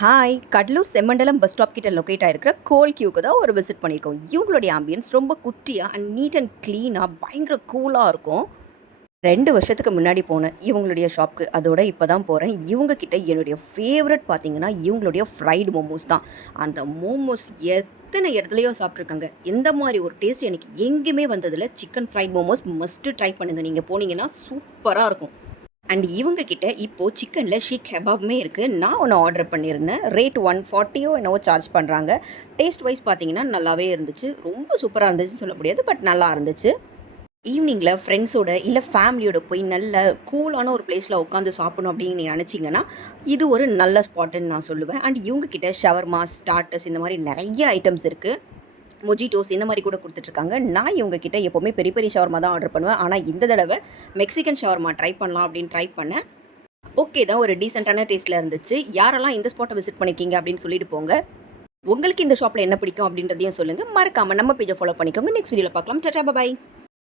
Hi Cuddalore Semmandalam bus stop கிட்ட locate ஆகிருக்கிற கோல் கியூக்கு தான் ஒரு விசிட் பண்ணியிருக்கோம். இவங்களுடைய ஆம்பியன்ஸ் ரொம்ப குட்டியாக அண்ட் நீட் அண்ட் க்ளீனாக பயங்கர கூலாக இருக்கும். 2 வருஷத்துக்கு முன்னாடி போனேன் இவங்களுடைய ஷாப்க்கு. அதோட இப்போ தான் போகிறேன். இவங்கக்கிட்ட என்னுடைய ஃபேவரட் பார்த்தீங்கன்னா இவங்களுடைய ஃப்ரைடு மோமோஸ் தான். அந்த மோமோஸ் எத்தனை இடத்துலையோ சாப்பிட்ருக்காங்க. எந்த மாதிரி ஒரு டேஸ்ட் எனக்கு எங்கேயுமே வந்ததில்லை. Chicken fried momos must try பண்ணுங்கள். நீங்கள் போனீங்கன்னா சூப்பராக இருக்கும். அண்ட் இவங்க கிட்ட இப்போது சிக்கனில் ஷீக் கபாப்புமே இருக்குது. நான் ஒன்று ஆர்டர் பண்ணியிருந்தேன். ரேட் 140 என்னவோ சார்ஜ் பண்ணுறாங்க. டேஸ்ட் வைஸ் பார்த்தீங்கன்னா நல்லாவே இருந்துச்சு. ரொம்ப சூப்பராக இருந்துச்சுன்னு சொல்ல முடியாது, பட் நல்லா இருந்துச்சு. ஈவினிங்கில் ஃப்ரெண்ட்ஸோட இல்லை ஃபேமிலியோட போய் நல்ல கூலான ஒரு பிளேஸில் உட்காந்து சாப்பிடணும் அப்படின்னு நீங்கள் நினச்சிங்கன்னா இது ஒரு நல்ல ஸ்பாட்டுன்னு நான் சொல்லுவேன். அண்ட் இவங்கக்கிட்ட ஷவர்மா, ஸ்டார்டர்ஸ் இந்த மாதிரி நிறைய ஐட்டம்ஸ் இருக்குது. மொஜிட்டோஸ் இந்த மாதிரி கூட கொடுத்துட்ருக்காங்க. நான் இவங்கக்கிட்ட எப்போவுமே பெரிய பெரிய ஷவர்மா தான் ஆர்டர் பண்ணுவேன். ஆனால் இந்த தடவை மெக்சிகன் ஷவர்மா ட்ரை பண்ணலாம் அப்படின்னு ட்ரை பண்ணேன். ஓகே தான், ஒரு டீசெண்டான டேஸ்ட்டில் இருந்துச்சு. யாரெல்லாம் இந்த ஸ்பாட்டை விசிட் பண்ணிக்கிங்க அப்படின்னு சொல்லிட்டு போங்க. உங்களுக்கு இந்த ஷாப்பில் என்ன பிடிக்கும் அப்படின்றதையும் சொல்லுங்கள். மறக்காமல் நம்ம பேஜை ஃபாலோ பண்ணிக்கோங்க. நெக்ஸ்ட் வீடியோவில் பார்க்கலாம். டாடா, பை.